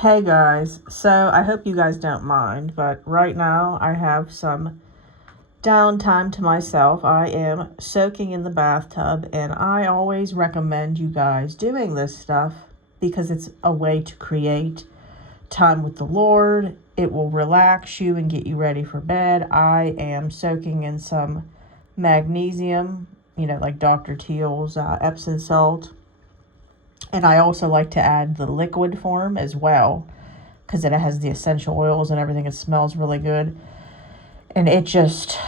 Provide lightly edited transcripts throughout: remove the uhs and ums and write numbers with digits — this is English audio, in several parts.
Hey guys, so I hope you guys don't mind, but right now I have some downtime to myself. I am soaking in the bathtub, and I always recommend you guys doing this stuff because it's a way to create time with the Lord. It will relax you and get you ready for bed. I am soaking in some magnesium, like Dr. Teal's Epsom salt. And I also like to add the liquid form as well because it has the essential oils and everything. It smells really good. And it just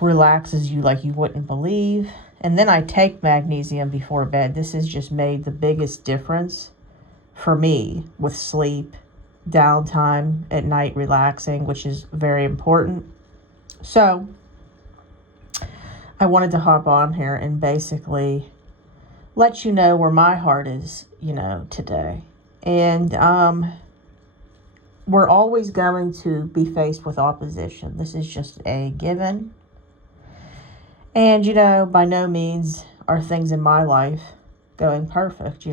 relaxes you like you wouldn't believe. And then I take magnesium before bed. This has just made the biggest difference for me with sleep, downtime at night, relaxing, which is very important. So I wanted to hop on here and basically let you know where my heart is, today. And we're always going to be faced with opposition. This is just a given. And, by no means are things in my life going perfect,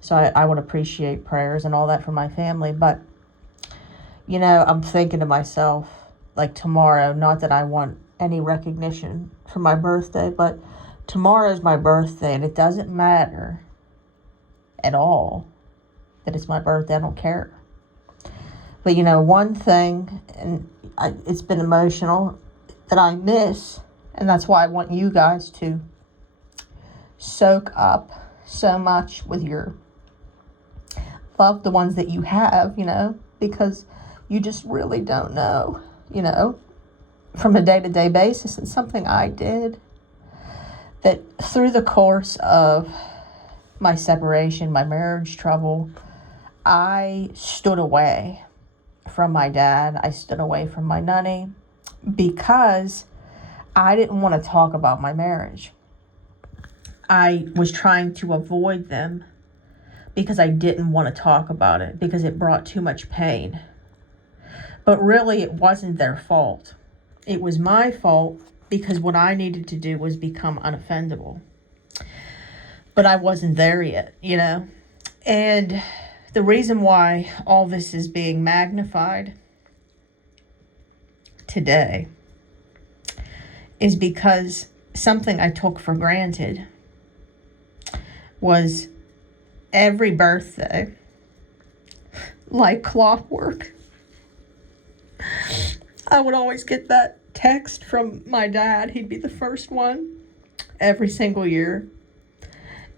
So I would appreciate prayers and all that for my family. But, I'm thinking to myself, like tomorrow, not that I want any recognition for my birthday, but tomorrow is my birthday, and it doesn't matter at all that it's my birthday. I don't care. But, one thing, and it's been emotional, that I miss, and that's why I want you guys to soak up so much with your love, the ones that you have, because you just really don't know, from a day-to-day basis. And something I did that through the course of my separation, my marriage trouble, I stood away from my dad. I stood away from my nunny because I didn't want to talk about my marriage. I was trying to avoid them because I didn't want to talk about it because it brought too much pain. But really, it wasn't their fault. It was my fault because what I needed to do was become unoffendable. But I wasn't there yet, And the reason why all this is being magnified today is because something I took for granted was every birthday, like clockwork, I would always get that text from my dad. He'd be the first one every single year.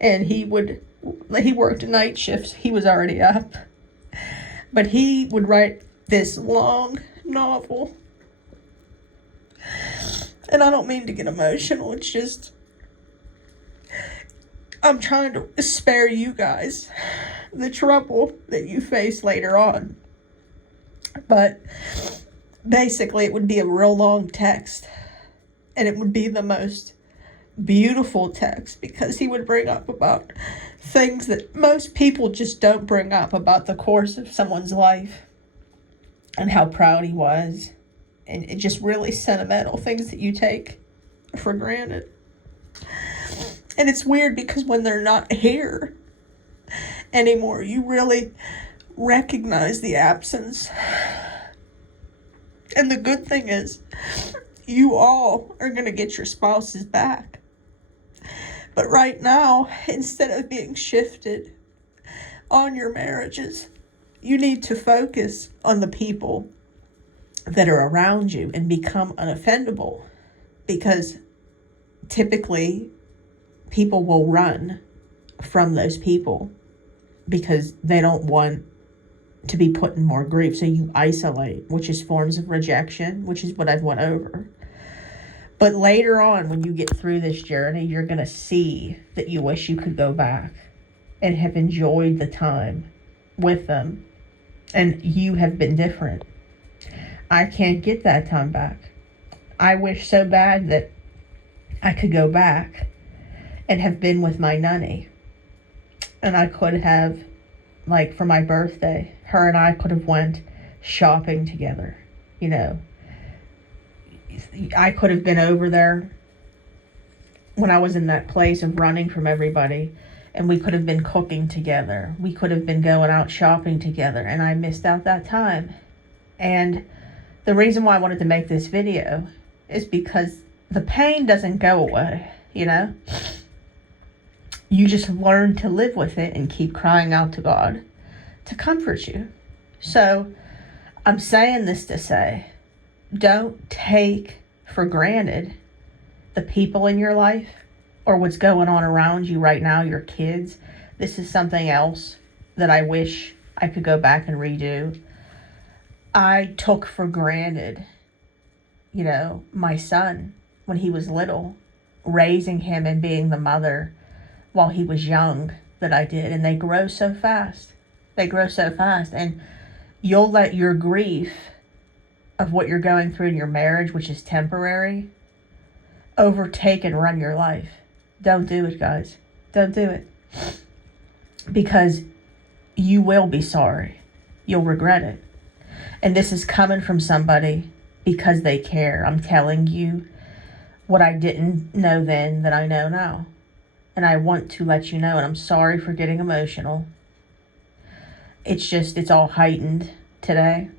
And he worked night shifts. He was already up. But he would write this long novel. And I don't mean to get emotional. It's just, I'm trying to spare you guys the trouble that you face later on. But basically, it would be a real long text. And it would be the most beautiful text because he would bring up about things that most people just don't bring up about the course of someone's life and how proud he was. And it just really sentimental things that you take for granted. And it's weird because when they're not here anymore, you really recognize the absence. And the good thing is, you all are going to get your spouses back. But right now, instead of being shifted on your marriages, you need to focus on the people that are around you and become unoffendable. Because typically, people will run from those people because they don't want to be put in more grief. So you isolate, which is forms of rejection, which is what I've went over. But later on, when you get through this journey, you're going to see that you wish you could go back and have enjoyed the time with them. And you have been different. I can't get that time back. I wish so bad that I could go back and have been with my nunny. And I could have, like for my birthday, her and I could have went shopping together, I could have been over there when I was in that place of running from everybody And we could have been cooking together. We could have been going out shopping together. And I missed out that time. And the reason why I wanted to make this video is because the pain doesn't go away, you know? You just learn to live with it and keep crying out to God to comfort you. So I'm saying this to say, don't take for granted the people in your life or what's going on around you right now, your kids. This is something else that I wish I could go back and redo. I took for granted, you know, my son when he was little, raising him and being the mother while he was young that I did. And they grow so fast. They grow so fast. And you'll let your grief of what you're going through in your marriage, which is temporary, overtake and run your life. Don't do it, guys. Don't do it. Because you will be sorry. You'll regret it. And this is coming from somebody because they care. I'm telling you what I didn't know then that I know now. And I want to let you know, and I'm sorry for getting emotional. It's all heightened today.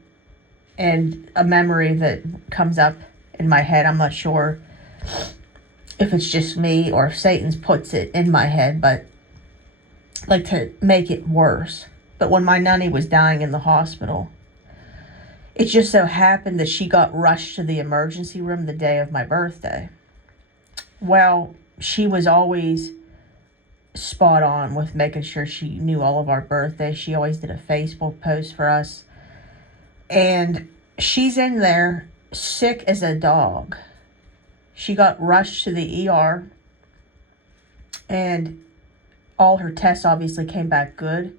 And a memory that comes up in my head, I'm not sure if it's just me or if Satan's puts it in my head, but like to make it worse. But when my nanny was dying in the hospital, it just so happened that she got rushed to the emergency room the day of my birthday. Well, she was always spot on with making sure she knew all of our birthdays. She always did a Facebook post for us. And she's in there sick as a dog. She got rushed to the ER. And all her tests obviously came back good.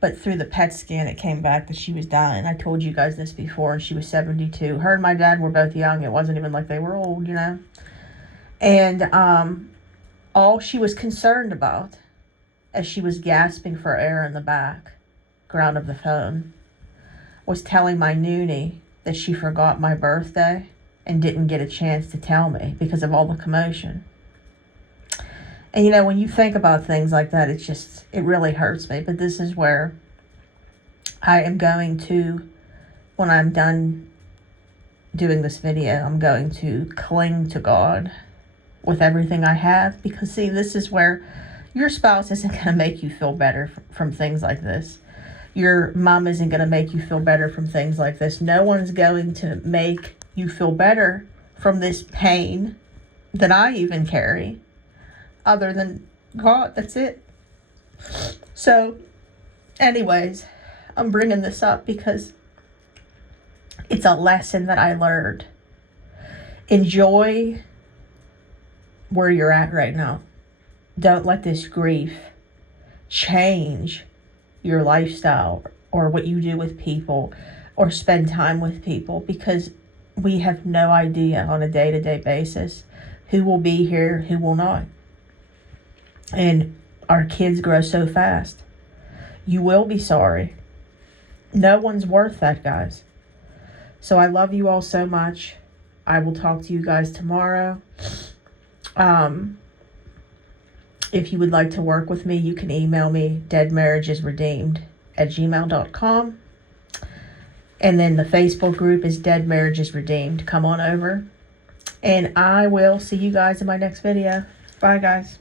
But through the PET scan, it came back that she was dying. I told you guys this before, and she was 72. Her and my dad were both young. It wasn't even like they were old, you know. And all she was concerned about, as she was gasping for air in the background of the phone, was telling my noonie that she forgot my birthday and didn't get a chance to tell me because of all the commotion. And, you know, when you think about things like that, it really hurts me. But this is where I am going to, when I'm done doing this video, I'm going to cling to God with everything I have. Because, see, this is where your spouse isn't going to make you feel better from things like this. Your mom isn't going to make you feel better from things like this. No one's going to make you feel better from this pain that I even carry. Other than God, that's it. So, anyways, I'm bringing this up because it's a lesson that I learned. Enjoy where you're at right now. Don't let this grief change your lifestyle or what you do with people or spend time with people, because we have no idea on a day-to-day basis who will be here, who will not. And our kids grow so fast. You will be sorry. No one's worth that, guys. So I love you all so much. I will talk to you guys tomorrow. If you would like to work with me, you can email me, deadmarriagesredeemed@gmail.com. And then the Facebook group is Dead Marriages Redeemed. Come on over. And I will see you guys in my next video. Bye, guys.